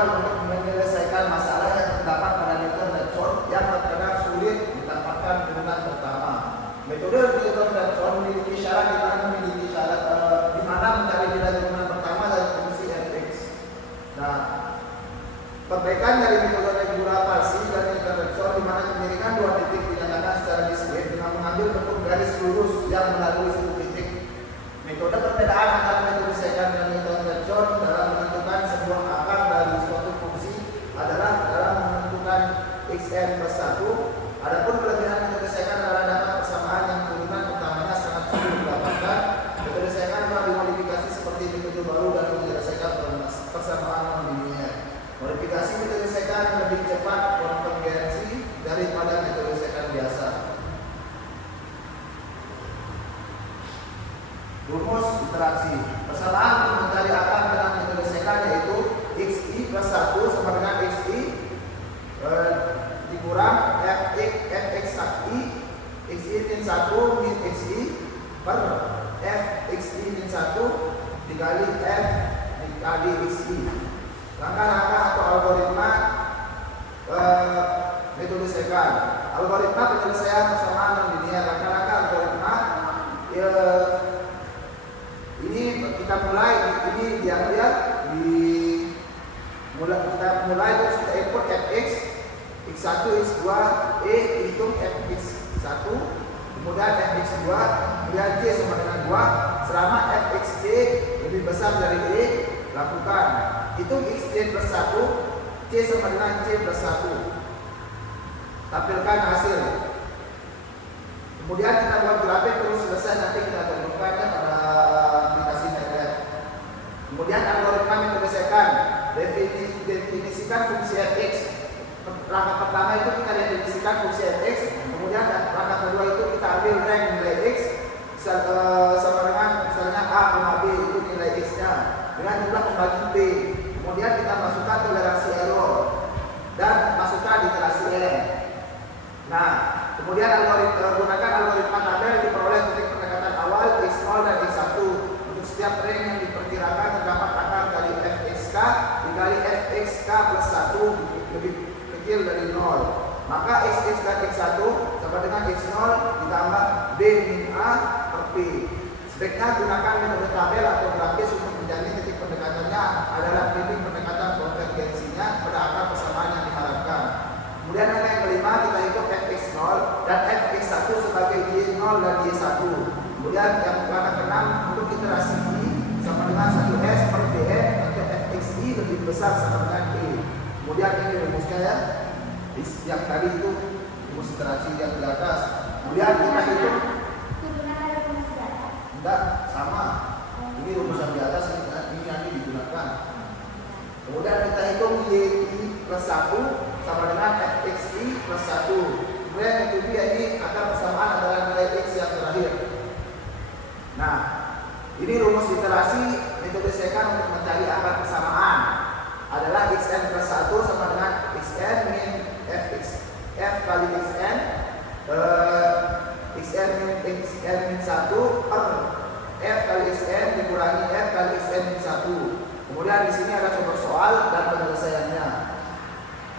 tujuan untuk menyelesaikan masalah yang terdapat pada Newton Raphson yang terkadang sulit didapatkan turunan pertama. Metode Newton Raphson memiliki syarat di mana mencari nilai turunan pertama dari fungsi fx. Nah, perbaikan dari metode regular palsi dan Newton Raphson di mana kemiringan dua titik dinyatakan secara diskret dengan mengambil bentuk garis lurus yang melalui satu titik. Metode perbedaan antara metode secant dan Newton Raphson dalam menentukan sebuah akar dari suatu fungsi adalah dalam menentukan xn plus 1. Adapun kelebihan metode secant adalah dapat persamaan yang turunan pertamanya sangat sulit didapatkan. Metode secant telah dimodifikasi seperti metode baru dan menyelesaikan persamaan non-linear. Modifikasi metode secant lebih cepat konvergensi daripada metode secant biasa. Rumus interaksi. Persamaan untuk mencari akar dengan metode secant yaitu xi plus 1 sama dengan xi dikurang fxi min 1 min xi per fxi min 1 dikali f dikali xi. Langkah-langkah atau algoritma metode secant. Algoritma penyelesaian persamaan non-linear. Langkah-langkah algoritma ini kita mulai ini dia lihat kita mulai terus kita input fx x1 x2 hitung fx1 kemudian fx2 kemudian j sama dengan 2 selama fxj lebih besar dari e lakukan hitung xj plus 1 j sama dengan j plus 1 tampilkan hasil. Kemudian kita buat grafik terus selesai nanti kita tentukannya pada aplikasi Netlab. Kemudian algoritma metode secant definisikan fungsi fx. Langkah pertama itu kita definisikan fungsi fx. Kemudian langkah kedua itu kita ambil rank nilai x sama dengan misalnya a, b itu nilai x-nya dengan jumlah pembagi b. Kemudian kita masukkan toleransi error dan masukkan iterasi n. Nah, kemudian gunakan algoritma tabel diperoleh titik pendekatan awal x0 dan x1 untuk setiap range yang diperkirakan terdapat akar dari fxk dikali fxk plus 1 lebih kecil dari 0. Maka xx dan x1 sama dengan x0 ditambah b min a per p. Sebaiknya gunakan metode tabel atau grafis untuk menjadi titik pendekatannya adalah titik pendekatan konvergensinya pada akar persamaan yang diharapkan. Kemudian yang kelima kita hitung fx0 dan fx1 sebagai y0 dan y1. Kemudian yang langkah keenam untuk iterasi i sama dengan 1s per dn atau fxi lebih besar sama dengan e. Kemudian ini rumusnya ya, yang tadi itu rumus iterasi yang di atas. Kemudian kita hitung enggak sama. Ini rumus yang di atas ini nanti digunakan. Kemudian kita hitung y plus 1 sama dengan fxi plus 1. Kemudian yang kedua ini akar persamaan adalah nilai x yang terakhir. Nah, ini rumus iterasi metode secant untuk mencari akar persamaan adalah xn plus 1 sama dengan xn min fx f kali xn xn min 1 per f kali xn dikurangi f kali xn min 1. Kemudian di sini ada contoh soal dan penyelesaiannya.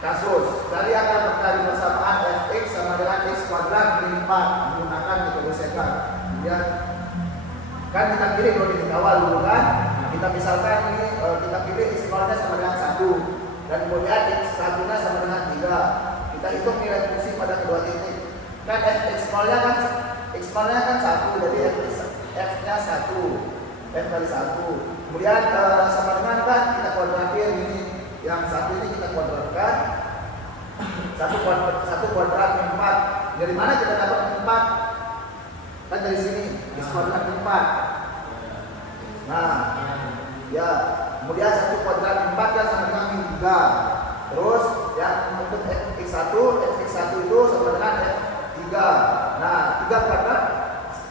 Kasus, cari akar dari persamaan fx sama dengan x kuadrat min 4 menggunakan metode secant. Kemudian kan kita pilih kalau di awal dulu kan, kita misalkan ini kita pilih x kuadrat sama dengan 1 dan kemudian x1 nya sama dengan 3. Kita hitung nilai fungsi pada kedua titik. Kan fx0 nya kan x0 nya kan 1, jadi f nya 1, f kali 1. Kemudian sama dengan kan kita kuadratin ini. Yang satu ini kita kuadratkan 1 kuadrat min 4. Dari mana kita dapat 4? Kan dari sini x kuadrat min 4. Nah, ya kemudian 1 kuadrat min 4 kan sama dengan min 3. Terus yang untuk x1 itu sama dengan f3. Nah 3 kuadrat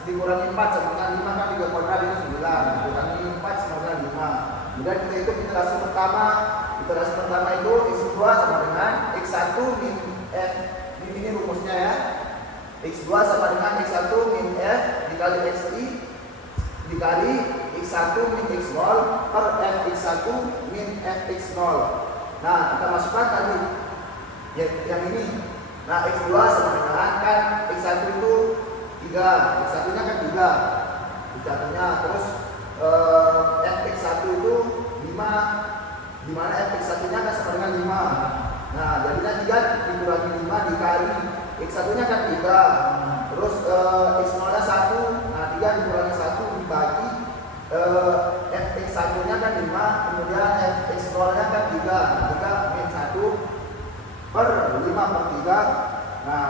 dikurangi 4 sama dengan 5 kan 3 kuadrat itu 9. Dikurangi 4 sama dengan 5. Kemudian kita hitung iterasi pertama. Iterasi pertama itu x2 sama dengan x1 min f. Ini rumusnya ya. x2 sama dengan x1 min f dikali xi dikali x1 min x0 per fx1 min fx0. Nah, kita masukkan tadi yang ini. Nah, X2 sama dengan kan X1 itu 3, X1 nya kan 3, X1 nya terus Fx1 itu 5, dimana Fx1 nya kan sama dengan 5. Nah, jadinya 3 dikurangi 5 dikali X1 nya kan 3, terus X0 nya 1, nah 3 dikurangi 1 dibagi Fx1 nya kan 5, kemudian Fx0 nya kan 3, nah 3 min 1 per 5 per 3. Nah,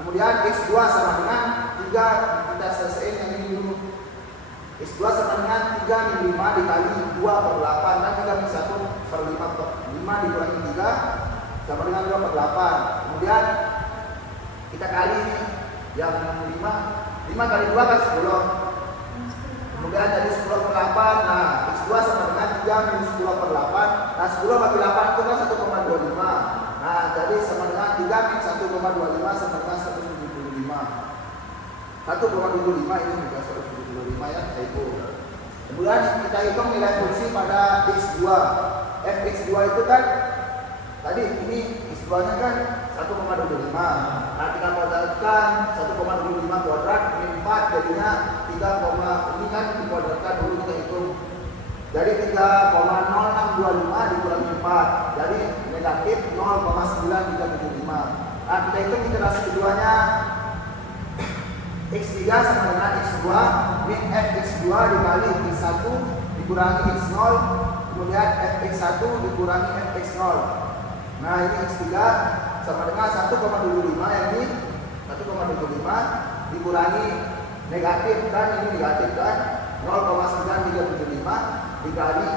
kemudian X2 sama dengan 3, kita selesaiin yang ini dulu. X2 sama dengan 3 min 5 dikali 2 per 8, kan 3 min 1 per 5 per 5 dikurangi 3 sama dengan 2 per 8. Kemudian kita kali ini yang 5 kali 2 kan 10. Kemudian jadi 10 per 8. Nah, X2 sama dengan 3 min 10 per 8. Nah, 10 bagi 8 itu kan 1,25. Nah, jadi sama dengan 3 min 1,25 sama dengan 175. 1,25 ini juga 175 ya, itu. Kemudian kita hitung nilai fungsi pada X2. Fx2 itu kan tadi ini X2 nya kan 1,25. Nah, kita kuadratkan 1,25 kuadrat min 4 jadinya 3, ini kan dikuadratkan dulu kita hitung. Jadi 3,0625 dikurangi 4. Jadi negatif 0,9375. Nah, kita hitung iterasi keduanya. X3 sama dengan X2 min Fx2 dikali X1 dikurangi X0, kemudian Fx1 dikurangi Fx0. Nah, ini X3 sama dengan 1,25, yang ini 1,25 dikurangi negatif kan, ini negatif kan 0,9375 dikali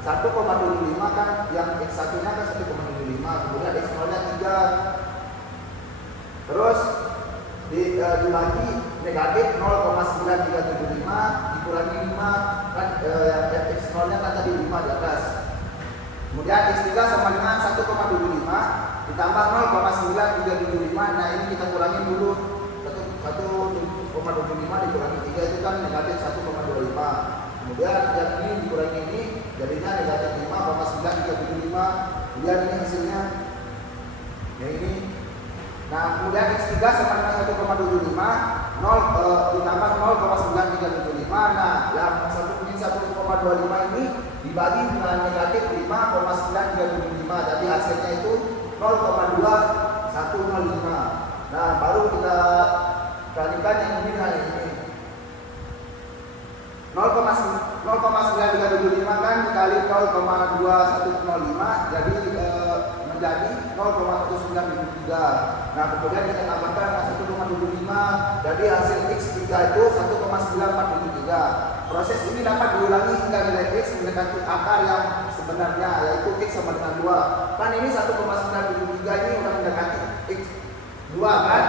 1,25 kan, yang X1 nya kan 1,25, kemudian X0 nya 3, terus dibagi negatif 0,9375 dikurangi 5 kan, yang X0 nya kan tadi 5 di atas. Kemudian X3 sama dengan 1,25 ditambah 0,9375. Nah, ini kita kurangin dulu. 1,25 dikurangi 3 itu kan negatif 1,25. Kemudian yang ini dikurangi ini jadinya negatif 5,9375. Kemudian ini hasilnya yang ini. Nah, kemudian X3 sama dengan 1,25 ditambah 0,9375. Nah, yang 1,25 ini dibagi dengan negatif 5,9375. Jadi hasilnya itu 0,2105. Nah, baru kita kalikan yang ini dengan ini. 0,9375 kan dikali 0,2105 jadi menjadi 0,1973. Nah, kemudian kita tambahkan dengan 1,25 jadi hasil X3 itu 1,9473. Proses ini dapat diulangi hingga nilai X mendekati akar yang sebenarnya, yaitu X sama dengan 2. Kan ini 1,973 ini udah mendekati X2 kan?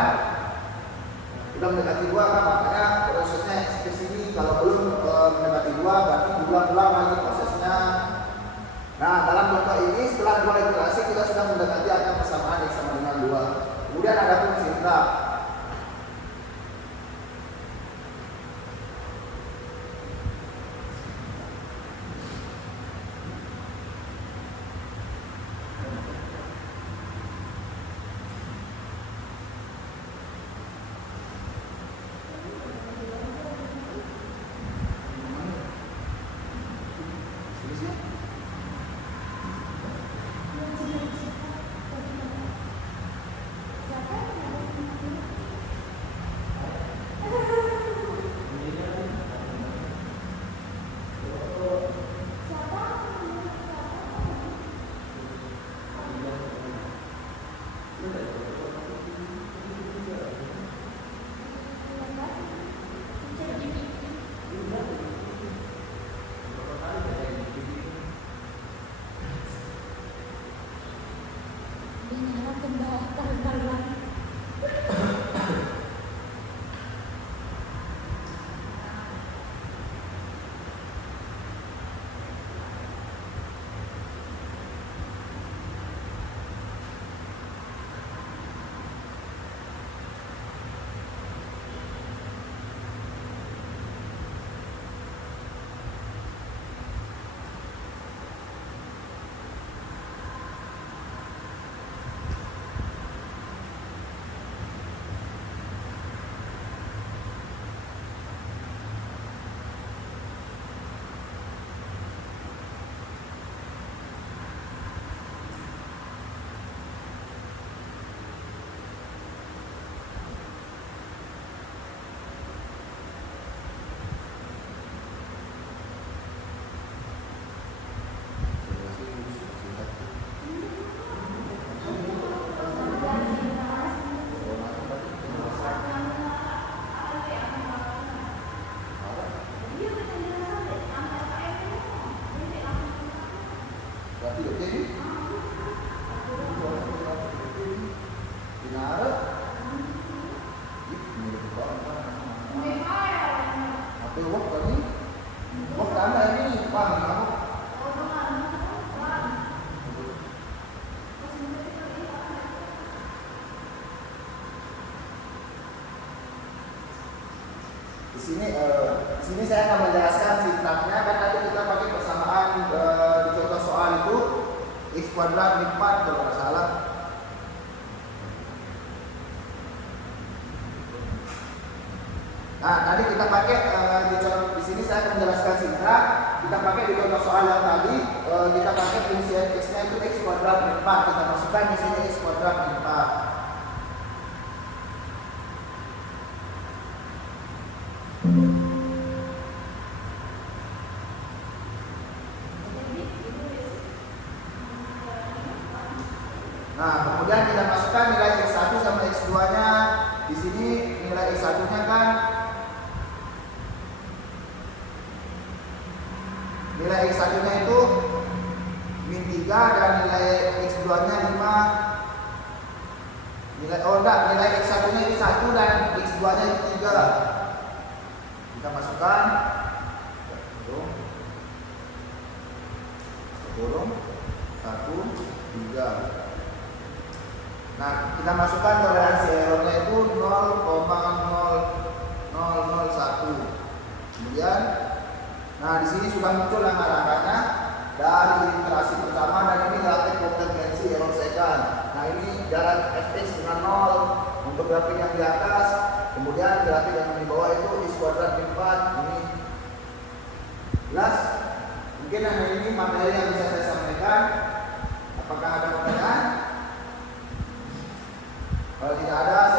Udah mendekati 2 kan, makanya prosesnya ke sini. Kalau belum mendekati 2 berarti diulang-ulang lagi prosesnya. Nah, dalam contoh ini setelah 2 iterasi kita sudah mendekati angka persamaan X sama dengan 2. Kemudian ada fungsi tetap. Berarti oke nih. Benar. Apa wak tadi? Wak tanda ini paham kamu? Di sini saya akan menjelaskan sintaknya. Kan tadi kita pakai persamaan di contoh soal itu x kuadrat min 4 kalau nggak salah. Nah, tadi kita pakai di sini saya akan menjelaskan sintak. Kita pakai di contoh soal yang tadi kita pakai fungsi x-nya itu x kuadrat min 4. Kita masukkan di sini x kuadrat min 4. Nah, kemudian kita masukkan nilai x1 sama x2-nya. Di sini nilai x1-nya kan nilai x1-nya itu min 3 dan nilai x2-nya 5. Nilai x1-nya itu 1 dan x2-nya itu 3. Kita masukkan kurung 1 3. Nah, kita masukkan toleransi errornya itu 0,0001. Kemudian, nah di sini sudah muncul angka-angkanya dari iterasi pertama dan ini grafik konvergensi error second. Nah, ini jarak fx dengan 0 untuk grafik yang di atas, kemudian grafik yang di bawah itu x kuadrat min 4. Ini jelas. Mungkin ini materi yang bisa saya sampaikan. Apakah ada pertanyaan? Kalau tidak ada,